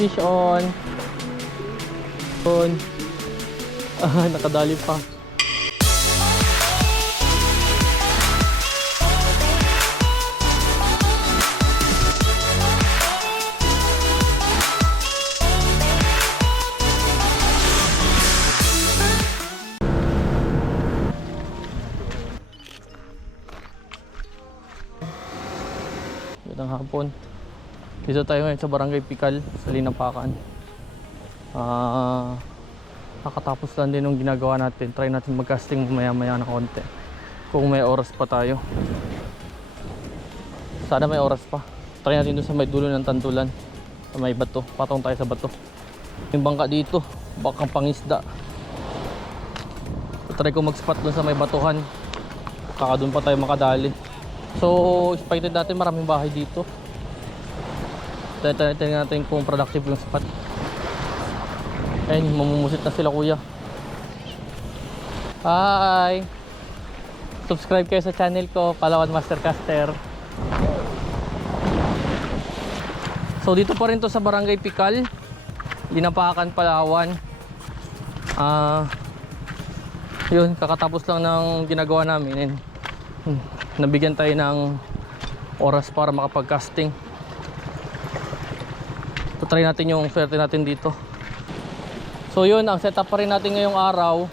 Fish on. On. Nakadali pa. Magandang hapon. Dito tayo ngayon sa Barangay Pikal, sa Linapakan. Nakatapos lang din yung ginagawa natin. Try natin mag-casting maya-maya na konti, kung may oras pa tayo. Sana may oras pa. Try natin doon sa may dulo ng Tantulan, sa may bato. Patong tayo sa bato. Yung bangka dito, bakang pangisda. Try ko mag-spot doon sa may batuhan. Kaka doon pa tayo makadali. So, expected natin maraming bahay dito. Tingnan natin kung productive yung spot. Ayun, mamumusit na sila kuya. Hi! Subscribe kayo sa channel ko, Palawan Mastercaster. So, dito pa rin to sa Barangay Pikal, Linapakan, Palawan. Yun, kakatapos lang ng ginagawa namin. Nabigyan tayo ng oras para makapag-casting. So, try natin yung swerte natin dito. So yun, ang setup pa rin natin ngayong araw,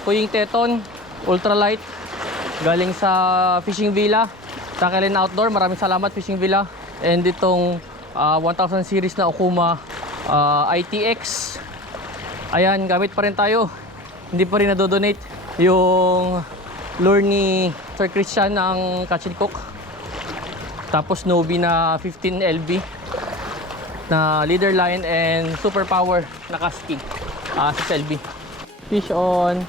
Kuying Teton Ultralight galing sa Fishing Villa, Takelin Outdoor. Maraming salamat Fishing Villa. And itong 1000 series na Okuma ITX. Ayan, gamit pa rin tayo. Hindi pa rin nadodonate yung lure ni Sir Christian ng Catch and Cook. Tapos Nobi na 15 LB na leader line and super power na casting 6 LB. Fish on.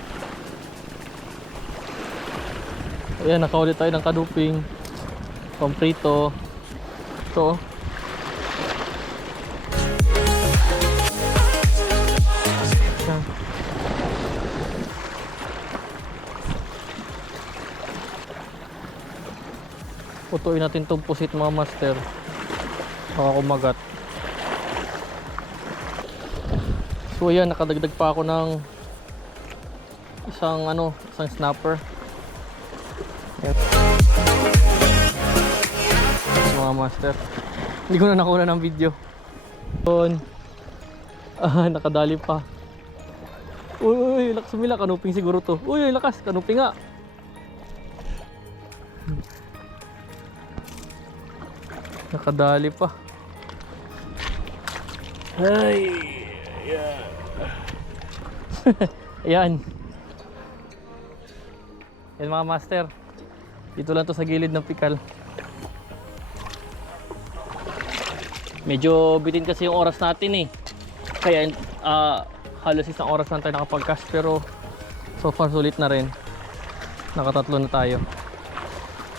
Ayan, nakaulit tayo ng kaduping, pamprito. Ito putuin natin itong pusit mga master, baka kumagat. So ayan, nakadagdag pa ako ng isang snapper. Ayan. Mga master, hindi ko na nakuha ng video. Yun. Nakadali pa. Uy, lakas sumila, kanuping siguro to. Uy, lakas, kanuping nga. Nakadali pa. Ay, ayan. Ayan. Yan mga master. Dito lang to sa gilid ng Pikal. Medyo bitin kasi yung oras natin eh. Kaya halos isang oras lang tayo nakapag-cast, pero so far sulit na rin. Nakatatlo na tayo.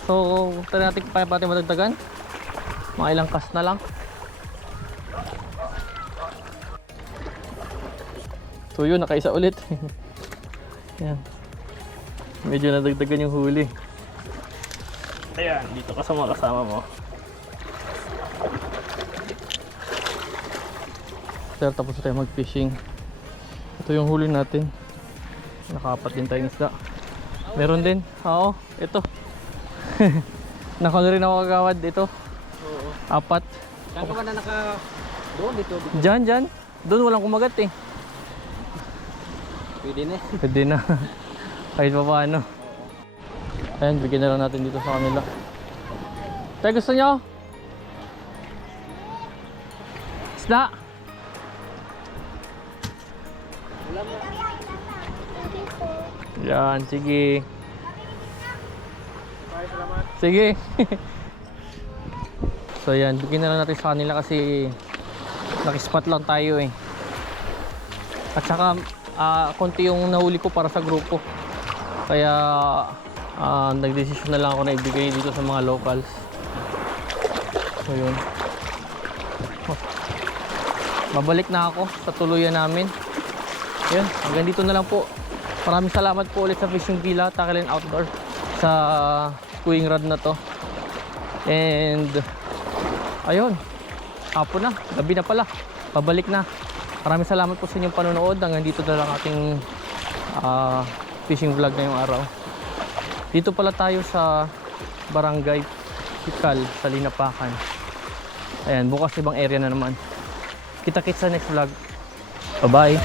So, tayo natin pa pati madagdagan. Mga ilang cast na lang. So yun, nakaisa ulit. Yan. Medyo nadagdagan yung huli. Ayan, dito ka sa mga kasama mo. Sir, tapos tayo mag-fishing. Ito yung huli natin. Nakapat din tayong isda. Meron din. Oo, ito. Nakano rin ako kagawad dito. Apat. Saan ka ba na naka... Doon, dito. Diyan. Doon walang kumagat eh. Pwede na. Pwede na. Kahit pa paano. Ayan, bigyan na lang natin dito sa kanila. Tayo, gusto nyo? Isda? Yan, sige. Sige. So yan, bigyan na lang natin sa kanila kasi nakispot lang tayo eh. At saka konti yung nahuli ko para sa grupo. Kaya nagdesisyon na lang ako na ibigay dito sa mga locals. So yun. Babalik na ako sa tuluyan namin. Yun, hanggang dito na lang po. Maraming salamat po ulit sa Fishing Villa, Takelin Outdoor sa Kuying Rod na to. And ayun, hapon na, gabi na pala. Pabalik na. Maraming salamat po sa inyong panonood. Hanggang dito na lang ating fishing vlog ngayong araw. Dito pala tayo sa Barangay Tikal sa Linapakan. Ayan, bukas ibang area na naman. Kita-kits sa next vlog. Bye-bye.